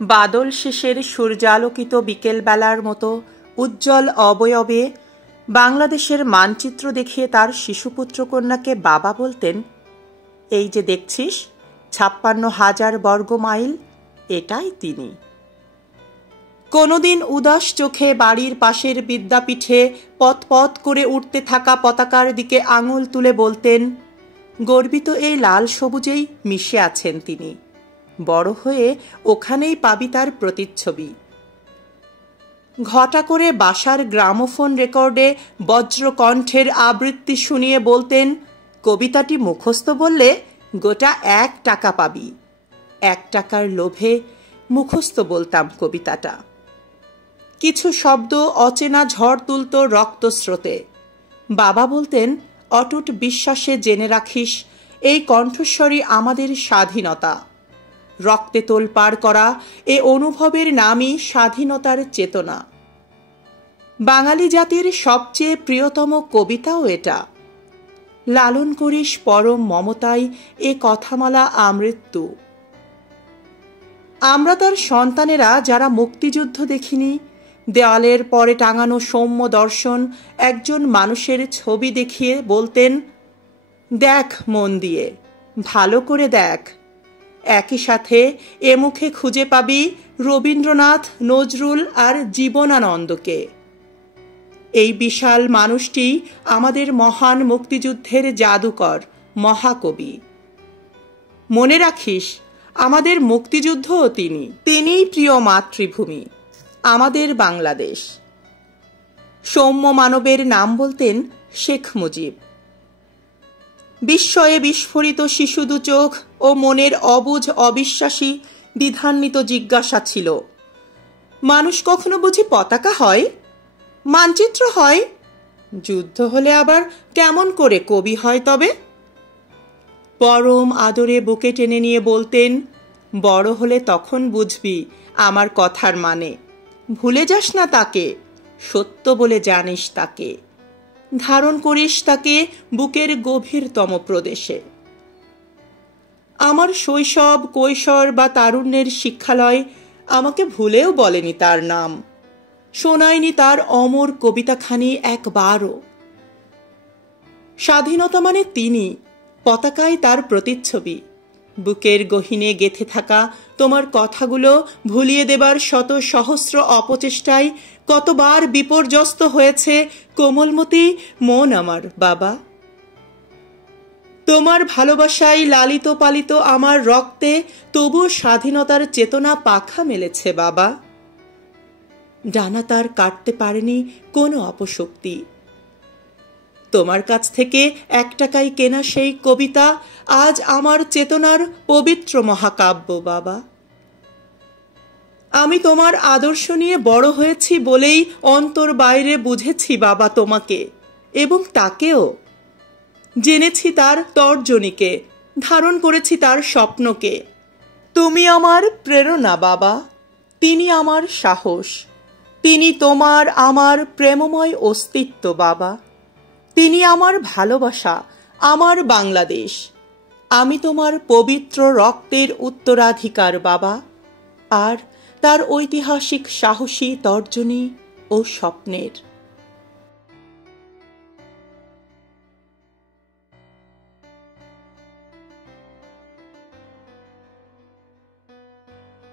বাদল শেষের সূর্যালোকিত বিকেলবেলার মতো উজ্জ্বল অবয়বে বাংলাদেশের মানচিত্র দেখিয়ে তার শিশুপুত্র কন্যাকে বাবা বলতেন, এই যে দেখছিস ৫৬,০০০ বর্গ মাইল, এটাই তিনি। কোনোদিন উদাস চোখে বাড়ির পাশের বিদ্যাপীঠে পথ করে উঠতে থাকা পতাকার দিকে আঙুল তুলে বলতেন, গর্বিত এই লাল সবুজেই মিশে আছেন তিনি, বড় হয়ে ওখানেই পাবি তার প্রতিচ্ছবি। ঘটা করে বাসার গ্রামোফোন রেকর্ডে বজ্রকণ্ঠের আবৃত্তি শুনিয়ে বলতেন, কবিতাটি মুখস্থ বললে গোটা ১ টাকা পাবি। ১ টাকার লোভে মুখস্থ বলতাম কবিতাটা। কিছু শব্দ অচেনা ঝড় তুলত রক্তস্রোতে। বাবা বলতেন, অটুট বিশ্বাসে জেনে রাখিস, এই কণ্ঠস্বরই আমাদের স্বাধীনতা। রক্তে তোলপাড় করা এ অনুভবের নামই স্বাধীনতার চেতনা। বাঙালি জাতির সবচেয়ে প্রিয়তম কবিতাও এটা। লালন করিস পরম মমতায় এ কথামালা আমৃত্যু। আমরা তার সন্তানেরা যারা মুক্তিযুদ্ধ দেখিনি, দেওয়ালের পরে টাঙানো সৌম্য দর্শন একজন মানুষের ছবি দেখিয়ে বলতেন, দেখ মন দিয়ে, ভালো করে দেখ। একই সাথে এ মুখে খুঁজে পাবি রবীন্দ্রনাথ, নজরুল আর জীবনানন্দকে। এই বিশাল মানুষটি আমাদের মহান মুক্তিযুদ্ধের জাদুকর, মহাকবি। মনে রাখিস, আমাদের মুক্তিযুদ্ধও তিনিই প্রিয় মাতৃভূমি, আমাদের বাংলাদেশ। সৌম্য মানবের নাম বলতেন শেখ মুজিব। বিস্ময়ে বিস্ফোরিত শিশু দুচোখ ও মনের অবুঝ অবিশ্বাসী দ্বিধান্বিত জিজ্ঞাসা ছিল, মানুষ কখনো বুঝি পতাকা হয়, মানচিত্র হয়? যুদ্ধ হলে আবার কেমন করে কবি হয় তবে? পরম আদরে বুকে টেনে নিয়ে বলতেন, বড় হলে তখন বুঝবি আমার কথার মানে। ভুলে যাস না তাকে, সত্য বলে জানিস তাকে, ধারণ করিস তাকে বুকের গভীরতম প্রদেশে। আমার শৈশব, কৈশোর বা তারুণ্যের শিক্ষালয় আমাকে ভুলেও বলেনি তার নাম, শোনায়নি তার অমর কবিতাখানি একবারও। স্বাধীনতা মানে তিনি, পতাকায় তার প্রতিচ্ছবি। বুকের গহীনে গেথে থাকা তোমার কথাগুলো ভুলিয়ে দেবার শত সহস্র অপচেষ্টায় কতবার বিপর্যস্ত হয়েছে কোমলমতি মন আমার বাবা। তোমার ভালোবাসায় লালিত পালিত আমার রক্তে তবু স্বাধীনতার চেতনা পাখা মেলেছে বাবা। ডানা তার কাটতে পারেনি কোনো অপশক্তি। তোমার কাছ থেকে ১ টাকায় কেনা সেই কবিতা আজ আমার চেতনার পবিত্র মহাকাব্য বাবা। আমি তোমার আদর্শ নিয়ে বড় হয়েছি বলেই অন্তর বাইরে বুঝেছি বাবা তোমাকে এবং তাকেও। জেনেছি তার তর্জনীকে, ধারণ করেছি তার স্বপ্নকে। তুমি আমার প্রেরণা বাবা, তিনি আমার সাহস, তিনি তোমার আমার প্রেমময় অস্তিত্ব বাবা। তিনি আমার ভালোবাসা, আমার বাংলাদেশ। আমি তোমার পবিত্র রক্তের উত্তরাধিকার বাবা, আর তার ঐতিহাসিক সাহসী তর্জনী ও স্বপ্নের।